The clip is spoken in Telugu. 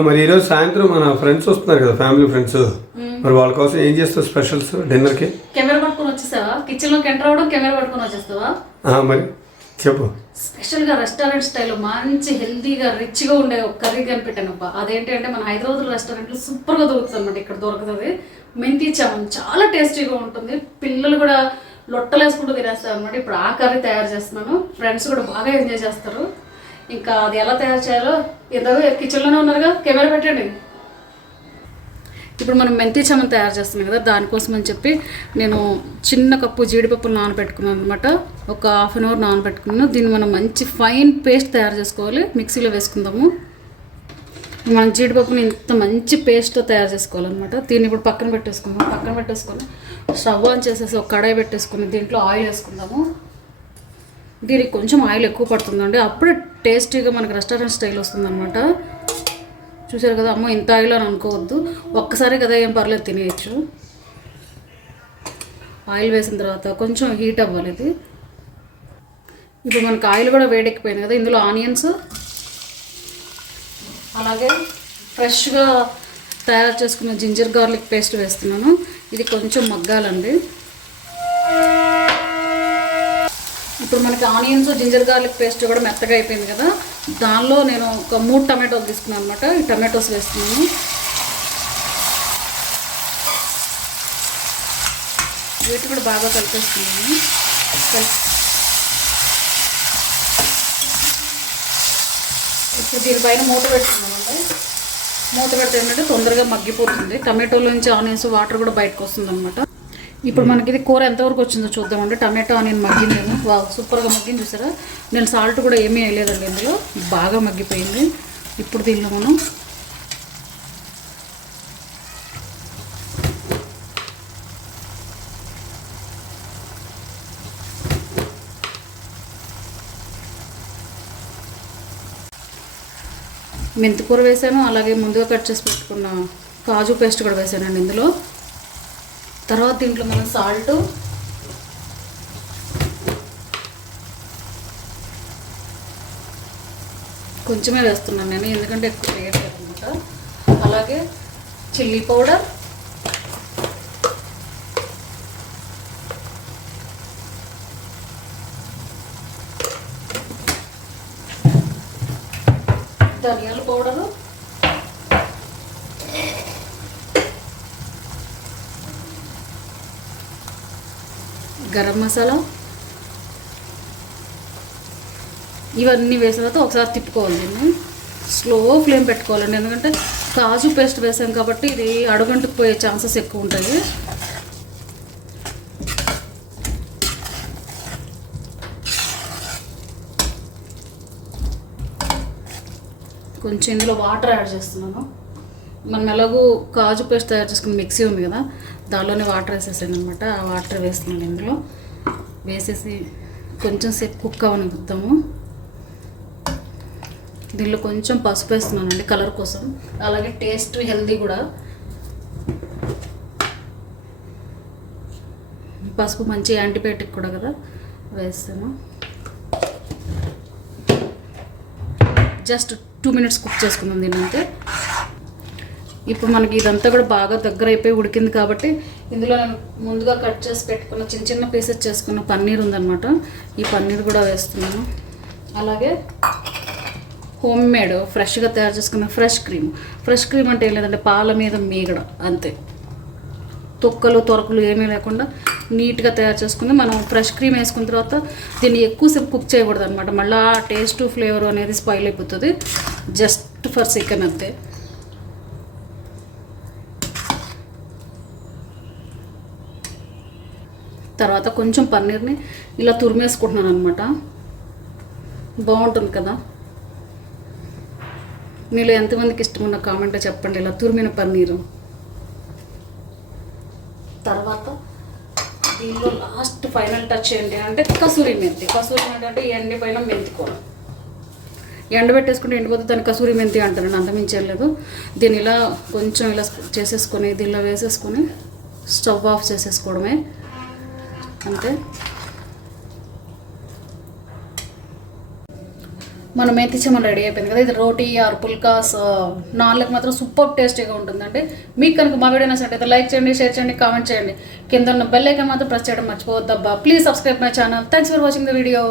మరి ఈరోజు సాయంత్రం మన ఫ్రెండ్స్ వస్తున్నారు కదా, ఫ్యామిలీ ఫ్రెండ్స్. మరి వాళ్ళ కోసం ఏం చేస్తావు స్పెషల్స్ డిన్నర్కి? కెమెరా పట్టుకొని వచ్చేస్తావా? కిచెన్లోకి ఎంటర్ అవ్వడం, కెమెరా పట్టుకొని వచ్చేస్తావా? మరి చెప్పు. స్పెషల్గా రెస్టారెంట్ స్టైల్లో మంచి హెల్తీగా రిచ్గా ఉండే ఒక కర్రీ కనిపెట్టానబ్బా. అదేంటి అంటే మన హైదరాబాద్ రెస్టారెంట్లో సూపర్గా దొరుకుతుంది అనమాట. ఇక్కడ దొరుకుతుంది మెంతి చామన్, చాలా టేస్టీగా ఉంటుంది. పిల్లలు కూడా లొట్టలు వేసుకుంటూ తినేస్తారు అనమాట. ఇప్పుడు ఆ కర్రీ తయారు చేస్తున్నాను. ఫ్రెండ్స్ కూడా బాగా ఎంజాయ్ చేస్తారు. ఇంకా అది ఎలా తయారు చేయాలో ఎంతగా కిచెన్లోనే ఉన్నారుగా, కెమెరా పెట్టండి. ఇప్పుడు మనం మెంతి చామన్ తయారు చేస్తున్నాం కదా, దానికోసం అని చెప్పి నేను చిన్న కప్పు జీడిపప్పులు నానబెట్టుకున్నాను అనమాట. ఒక హాఫ్ అన్ అవర్ నానబెట్టుకున్నాను. దీన్ని మనం మంచి ఫైన్ పేస్ట్ తయారు చేసుకోవాలి. మిక్సీలో వేసుకుందాము. మనం జీడిపప్పుని ఇంత మంచి పేస్ట్ తయారు చేసుకోవాలన్నమాట. దీన్ని ఇప్పుడు పక్కన పెట్టేసుకుందాం. పక్కన పెట్టేసుకొని స్టవ్ ఆన్ చేసేసి ఒక కడాయి పెట్టేసుకుని దీంట్లో ఆయిల్ వేసుకుందాము. దీనికి కొంచెం ఆయిల్ ఎక్కువ పడుతుందండి, అప్పుడే టేస్టీగా మనకి రెస్టారెంట్ స్టైల్ వస్తుందన్నమాట. చూసారు కదా, అమ్మో ఇంత ఆయిల్ అని అనుకోవద్దు, ఒక్కసారి కదా ఏం పర్లేదు తినేయచ్చు. ఆయిల్ వేసిన తర్వాత కొంచెం హీట్ అవ్వాలి ఇది. ఇప్పుడు మనకు ఆయిల్ కూడా వేడెక్కిపోయింది కదా, ఇందులో ఆనియన్స్ అలాగే ఫ్రెష్గా తయారు చేసుకున్న జింజర్ గార్లిక్ పేస్ట్ వేస్తున్నాను. ఇది కొంచెం మగ్గాలండి. ఇప్పుడు మనకి ఆనియన్స్ జింజర్ గార్లిక్ పేస్ట్ కూడా మెత్తగా అయిపోయింది కదా, దానిలో నేను ఒక 3 టమాటోలు తీసుకున్నాను అనమాట. ఈ టమాటోస్ వేస్తున్నాను. వీటి కూడా బాగా కలిపేస్తున్నాను. ఇప్పుడు దీనిపైన మూత పెట్టుకున్నామంటే, మూత పెడితే ఏంటంటే తొందరగా మగ్గిపోతుంది. టమాటోలో నుంచి ఆనియన్స్ వాటర్ కూడా బయటకు వస్తుంది అనమాట. ఇప్పుడు మనకి ఇది కూర ఎంతవరకు వచ్చిందో చూద్దామండి. టమాటో ఆనియన్ మగ్గిందేమో, సూపర్గా మగ్గింది. చూసారా, నేను సాల్ట్ కూడా ఏమీ వేయలేదండి ఇందులో, బాగా మగ్గిపోయింది. ఇప్పుడు దీనిలో మనం మెంతికూర వేసాను, అలాగే ముందుగా కట్ చేసి పెట్టుకున్న కాజు పేస్ట్ కూడా వేసానండి ఇందులో. తర్వాత దీంట్లో మనం సాల్ట్, కొంచెమే వేస్తున్నాను నేను, ఎందుకంటే ఎక్కువ వేయట్లేదు అనమాట. అలాగే చిల్లీ పౌడర్, ధనియాల పౌడరు, గరం మసాలా, ఇవన్నీ వేసిన తర్వాత ఒకసారి తిప్పుకోవాలి. దీన్ని స్లో ఫ్లేమ్ పెట్టుకోవాలండి, ఎందుకంటే కాజు పేస్ట్ వేసాం కాబట్టి ఇది అడుగంటుకు పోయే ఛాన్సెస్ ఎక్కువ ఉంటాయి. కొంచెం ఇందులో వాటర్ యాడ్ చేస్తున్నాను. మనం ఎలాగూ కాజు పేస్ట్ తయారు చేసుకుని మిక్సీ ఉంది కదా, దానిలోనే వాటర్ వేసేసాను అనమాట. ఆ వాటర్ వేస్తున్నాను ఇందులో. వేసేసి కొంచెం సేపు కుక్ అవనిద్దాము. దీనిలో కొంచెం పసుపు వేస్తున్నానండి కలర్ కోసం, అలాగే టేస్ట్ హెల్తీ కూడా. పసుపు మంచి యాంటీబయాటిక్ కూడా కదా, వేస్తాను. జస్ట్ 2 minutes కుక్ చేసుకుందాం దీన్ని అంతే. ఇప్పుడు మనకి ఇదంతా కూడా బాగా దగ్గర అయిపోయి ఉడికింది కాబట్టి ఇందులో నేను ముందుగా కట్ చేసి పెట్టుకున్న చిన్న చిన్న పీసెస్ చేసుకున్న పన్నీర్ ఉందన్నమాట. ఈ పన్నీర్ కూడా వేస్తున్నాను. అలాగే హోమ్ మేడ్ ఫ్రెష్గా తయారు చేసుకున్న ఫ్రెష్ క్రీమ్. ఫ్రెష్ క్రీమ్ అంటే ఏం లేదంటే పాల మీద మీగడ అంతే, తొక్కలు తొరకలు ఏమీ లేకుండా నీట్గా తయారు చేసుకుని మనం ఫ్రెష్ క్రీమ్ వేసుకున్న తర్వాత దీన్ని ఎక్కువసేపు కుక్ చేయకూడదు అనమాట. మళ్ళీ టేస్ట్ ఫ్లేవర్ అనేది స్పాయిల్ అయిపోతుంది. జస్ట్ ఫర్ సెకండ్ అంతే. తర్వాత కొంచెం పన్నీర్ని ఇలా తురిమేసుకుంటున్నాను అనమాట. బాగుంటుంది కదా. మీలో ఎంతమందికి ఇష్టం ఉన్న కామెంట్లో చెప్పండి, ఇలా తురిమిన పన్నీరు. తర్వాత దీనిలో లాస్ట్ ఫైనల్ టచ్ ఏంటి అంటే కసూరి మెంతి. కసూరి మెంతి అంటే ఎండిపోయిన మెంతి కూర. ఎండబెట్టేసుకుంటే ఎండిపోతే దాన్ని కసూరి మెంతి అంటారండి, అంతమించలేదు. దీన్ని ఇలా కొంచెం ఇలా చేసేసుకొని దీనిలో వేసేసుకొని స్టవ్ ఆఫ్ చేసేసుకోవడమే అంతే. మన మెంతి చమన్ రెడీ అయిపోయింది కదా. ఇది రోటీ ఆర్ పుల్కాస్ నాన్లకు మాత్రం సూపర్ టేస్టీగా ఉంటుందండి. మీకు కనుక మా వీడియో నచ్చినట్లయితే లైక్ చేయండి, షేర్ చేయండి, కామెంట్ చేయండి. కింద ఉన్న బెల్ ఐకాన్ మాత్రం ప్రెస్ చేయడం మర్చిపోవద్దబ్బా. Please subscribe my channel. Thanks for watching the video.